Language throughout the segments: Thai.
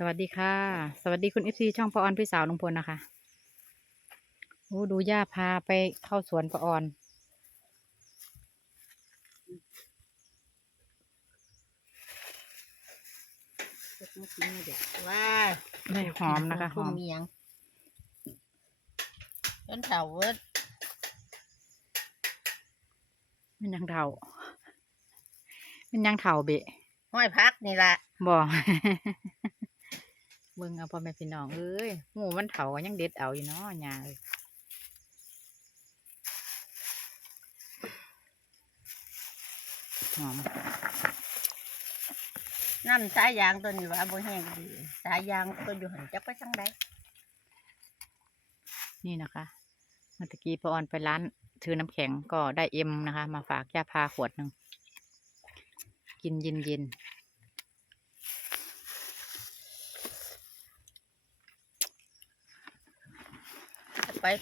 สวัสดีค่ะ สวัสดีคุณเอฟซีช่องปออนพี่สาวลุงพลนะคะโอ้ดูย่าพาไปเข้าสวนปออนเฮ็ดมากินไม่เด็ดว้าได้หอมนะคะหพุ่อมมเมียงต้นเถาเวิร์ดมันยังเถามันยังเถาเบะห้อยพักนี่ละบ่ เบิ่งเอาพ่อแม่พี่น้องเอ้ยหมูมันเถาก็ยังเด็ดเอาอยู่เนาะยาเอ้ยหอมน้ำสายยางตัวนี้ว่าบ่แห้งดีสายยางตัวอยู่หันจักไปทางใดนี่นะคะ เมื่อกี้ปออนไปร้านซื้อน้ำแข็งก็ได้เอ็มนะคะ มาฝากย่าพาขวดหนึ่งกินเย็นเย็น เอาไป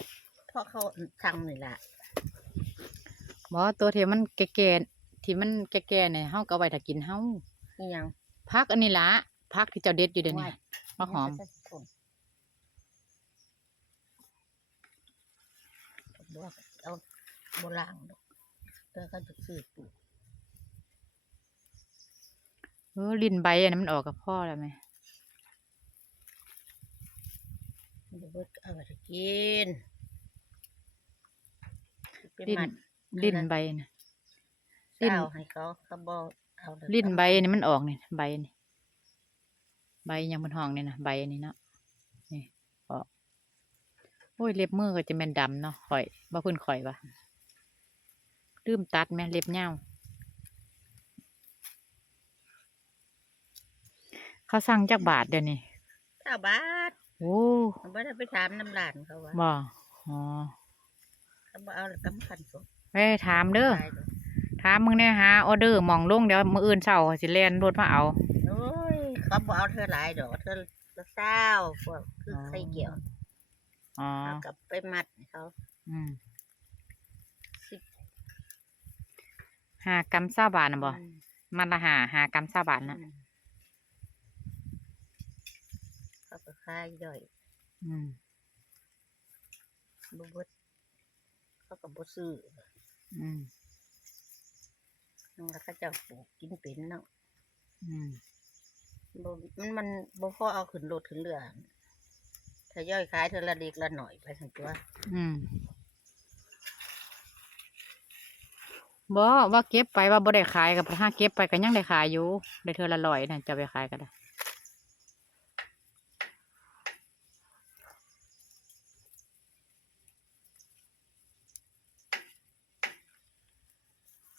พ่อเขาทางนี่ละๆบอตัวที่มันแก่ๆที่มันแก่ๆเนี่ยเฮาก็เอาไว้ถ้ากินเฮานี่ยังพักอันนี้ละพักที่เจ้าเด็ดอยู่เดี๋ยวนี้มะหอมบ่เอาโบราณดอกเพื่อเขาจะซื้อปลูกเออลิ้นใบอันนั้นมันออกกับพ่อแล้วไหม มันจะเบิดเอาไปกินเป็นลิ้นมัดลิ้นใบนะลิ้นเศร้าให้เขาเขาบ่เอาเลยลิ้นใบนี่มันออกนี่ใบนี่ใบยังบนห้องนี่นะใบนี่เนาะนี่ออกโอ้ยเล็บมือก็จะแม่นดำเนาะข่อยบ่เพิ่นข่อยปะลืมตัดแม่เล็บเงาวเขาสั่งจากบาทเดี๋ยวนี้เก้าบาท โอ้มันไม่ได้ไปถามน้ำหลานเขาว่าบ่อ๋อเขาบอกเอาแล้วกำคันสดไปถามเด้อตายเลยถามมึงเนี่ยหาออเดอร์หมองลงเดี๋ยวมื้ออื่นเช้าสิแล่นรถมาเอา โอ้ยเขาบอกเอาเธอหลายดอกเธอละเศร้าพวกคืออ๋อไข่เกี่ยวอ๋อเอากลับไปมัดให้เขาอืมสิบหากรัมเศร้าบาทนะบ่อืมมันละหาหากรัมเศร้าบาทนะอืมเขาก็ค่ายย่อยอืมบเบดเขาก็บ่ซื้ออืมแล้วเขาเจะปลูกกินเป็นเนาะอืมบ่มันมันบ่พอเอาขึ้นรถขึ้นเรือถ้าย่อยขายเธอละเล็กละหน่อยไปทั้งตัวอืมบ่ว่าเก็บไปว่าบ่ได้ขายกับถ้าเก็บไปก็ยังได้ขายอยู่ได้เทื่อละร้อยน่ะจะเอาไปขายก็ได้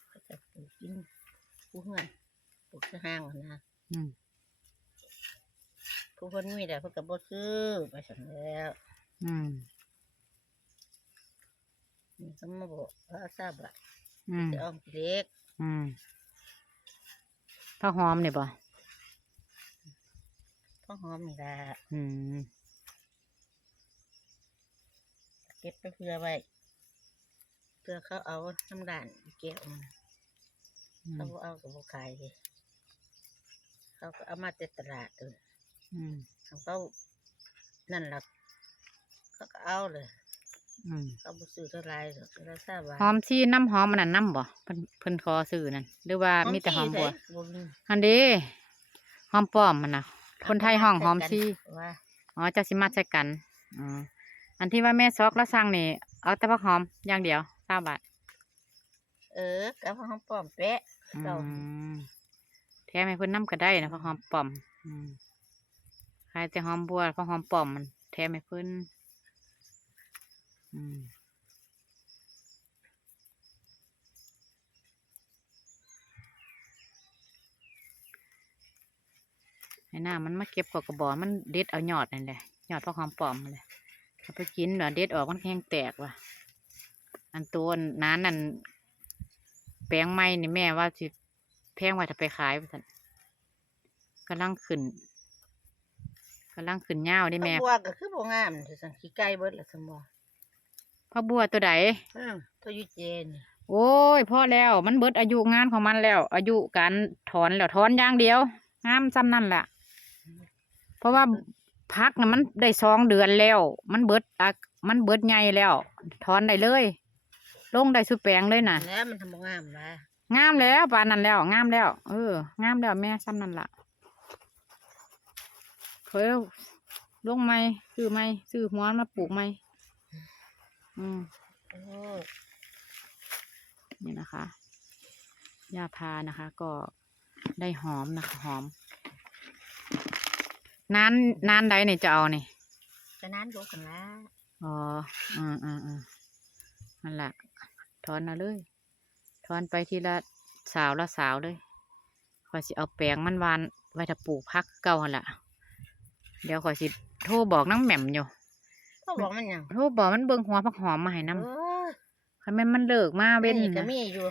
เขาจะปลู กกินผู้เฮือนปลูกที่ห้างอะนะอืมผู้คนมีแต่เพิ่นก็บ่ซื้อไปสั่นแล้วอืมนี่เขามาบอกว่าทราบว่าอืมจะเอาเล็กอืมข้าวหอมนี่บ่พ่อหอมนี่ละอืมเก็บไปเพื่อไว้เพื่อเขาเอาน้ำด่านเก็บมันอื เขามบ่เอากับบ่ขายเลยเขาก็เอามาแต่ตลาดเลยอืมเขาก็นั่นล่ะเขาก็เอาเลยอืมเขาบ่ซื้อเท่าไรหรอกเราทราบว่าหอมชีน้ำหอมมันนั่นน้ำบ่เพิ่นเพิ่นขอซื้อนั่นหรือว่ามีแต่หอมบัวจี้เด้บ่มีอันเด้หอมป้อมมันนะคนไทยห้องหอมชีว่าอ๋อเจะสิมาใช้กันอ๋ออันที่ว่าแม่ซอกแล้วสั่งนี่เอาแต่ผักหอมอย่างเดียวเก้าบาท เออกับหอมป้อมแปะอื เก่ามแถมให้เพิ่นน้ำก็ได้นะผักหอมป้อมอืมขายแต่หอมบัวผักหอมป้อมมันแถมให้เพิ่นอืมให้หน้ามันมาเก็บกกระบอกมันเด็ดเอายอดนั่นแหละยอดผักหอมป้อมนั่นแหละเอาไปกินเดี๋ยวเด็ดออกมันแข็งแตกว่ะ อันตัวนั้นนั่น แปลงไม้นี่แม่ว่าสิแพงไว้ถ้าไปขายว่าซั่นกำลังขึ้นกำลังขึ้นยาวนี่แม่ผักบัวก็คือบ่งามที่สังขี้ไก่เบิดละสมบ่พักบัวตัวใดอืมตัวอยูเจนโอ้ยพอแล้วมันเบิดอายุงานของมันแล้ว อายุการถอนแล้วถอนอย่างเดียวงามซ้ำนั่นแหละเพราะว่าพักน่ะมันได้สองเดือนแล้ว มันเบิดอะมันเบิดใหญ่แล้ว ถอนได้เลย ลงได้สุดแปลงเลยน่ะ แล้วมันทำบ่งามนะงามแล้วปานนั้นแล้ว งามแล้ว เออ งามแล้วแม่ซ้ำนั่นละเฮ้ยลงไหมซื้อไหมซื้อหัวมาปลูกไหมอืมโอ้นี่นะคะยาพานะคะ ก็ได้หอมนะคะหอมนานนานใดเนี่ยจะเอาเนี่ยจะนั้นรู้กันละอ๋ออืมอืมอืมนั่นแหละ ถอนมาเลยถอนไปทีละสาวละสาวเลยขอยสิเอาแปลงมันวานไว้ถ้าปลูกพักเก่าหั่นละเดี๋ยวขอยสิโทรบอกน้ำแหม่มอยู่เขาบอกมันหยังโทรบอกมันเบิ่งหัวพักหอมมาให้เอน้ำอคันแม่นมันเลิกมาเว้นนี่ก็นะมีอยู่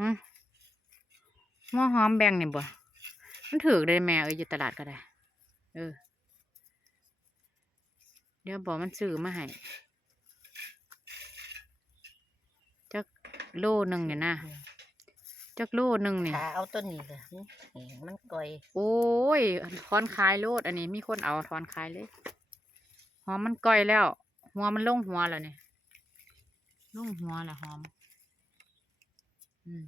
ฮะหม้อหอมแบ่งเนี่ยบ่มันถือเลยแม่เอ้ยอยู่ตลาดก็ได้ เออ เดี๋ยวบอกมันซื้อมาให้จัก โลหนึ่งเนี่ยนะจักโลหนึ่งเนี่ยขาเอาต้นนี้เลยนี่มันก่อย โอ้ยทอนขายโลดอันนี้มีคนเอาทอนขายเลยหอมมันก่อยแล้ว หัวมันลงหัวแล้วเนี่ยลงหัวแล้วหอม อืม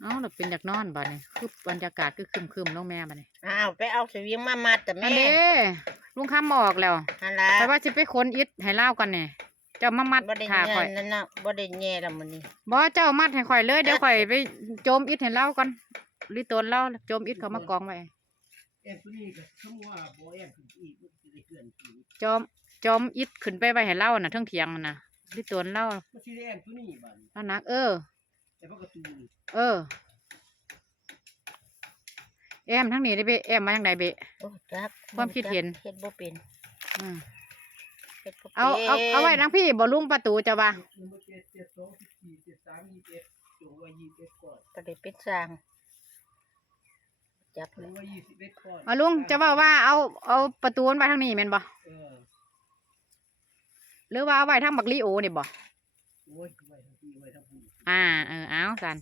เอ้าเราเป็นจากนอนบ่เนี่ยคือบรรยากาศคือคึมคึมๆลงแม่บ่เนี่ยอ้าวไปเอาสวิงมามัดแต่อัแม่นเด้ลุงคำออกแล้วฮันละแต่ว่าสิไปขนอิฐให้เล่ากันเนี่ยเจ้ามามัดบ่ได้ขาเงิข่อยนนั่นน่ะบ่ได้แย่แล้วมื้อนี้บ่เจ้ามัดให้ข่อยเลยเดี๋ยวข่อยไปโจมอิฐให้เล่าก่อนลิตนเล่าโจมอิฐเขามากองไว้แอนตัวนี้ก็สมมุติว่าบ่แอนขึ้นอีกมันสิได้เคลื่อนที่จอมจอมอิฐขึ้นไปไว้ให้เล่าน่ะเทั้งเถียงน่ะลิตนเล่ามันสิได้แอนตัวนี้บัดนี้แล้วนักเออ แต่พระกระตูนี่เออ แอมทั้งนี้ได้เบะแอมมาจังไดเบะ โอ้จักความคิดเห็น เฮ็ดบ่เป็นอืมเฮ็ดบ่เป็นเอาเอาเอาไว้ทั้งพี่บ่ลุงประตูจะว่าหนึ่งเจ็ดเจ็ดสองสิบสี่เจ็ดสามยี่สิบเอ็ดจงไว้ยี่สิบเอ็ดก่อนก็ได้เป็นสร้างจับจงไว้ยี่สิบเอ็ดก่อนเอาลุงจะว่าว่าเอาเอาประตูมันไว้ทางนี้แม่นบ่เออหรือว่าเอาไว้ทางบักลีโอนี่บ่โอ้ยไว้ทั้งที่ไว้ทั้งผู้ อ่า เออ เอาสัน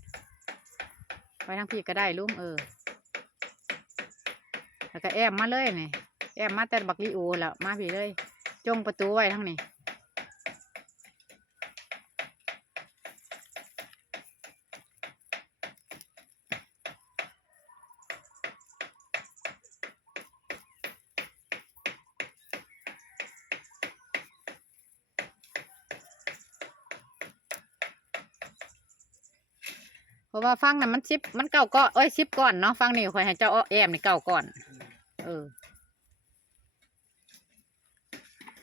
ไว้ทางพี่ก็ได้ลุงเออ แล้วก็แอบมาเลยนี่แอบมาแต่บักลีโอแล้วมาพี่เลย จงประตูไว้ทั้งนี้ ราะว่าฟังน่ะมันชิปมันเก่าก็เอ้ยชิปก่อนเนาะฟังนี่คอยให้เจ้าอ้อแอมนี่เก่าก่อน เออ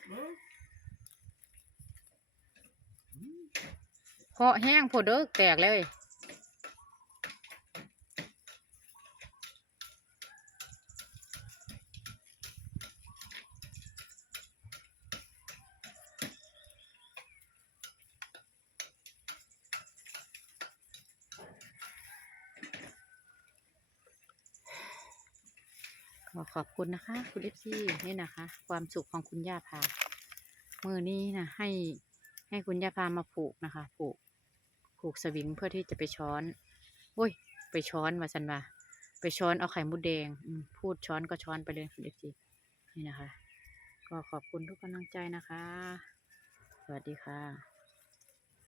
เออเพาะแห้งโพดเด้อแตกเลย อขอบคุณนะคะ คุณเอฟซี่นี่นะคะ ความสุขของคุณย่าพา มือนี้นะให้ให้คุณย่าพามาผูกนะคะ ผูกผูกสวิงเพื่อที่จะไปช้อนโอ้ย ไปช้อนมาสันว่าไปช้อนเอาไข่มุดแดงพูดช้อนก็ช้อนไปเลยคุณเอฟซีนี่นะคะ ก็ขอบคุณทุกกำลังใจนะคะ สวัสดีค่ะ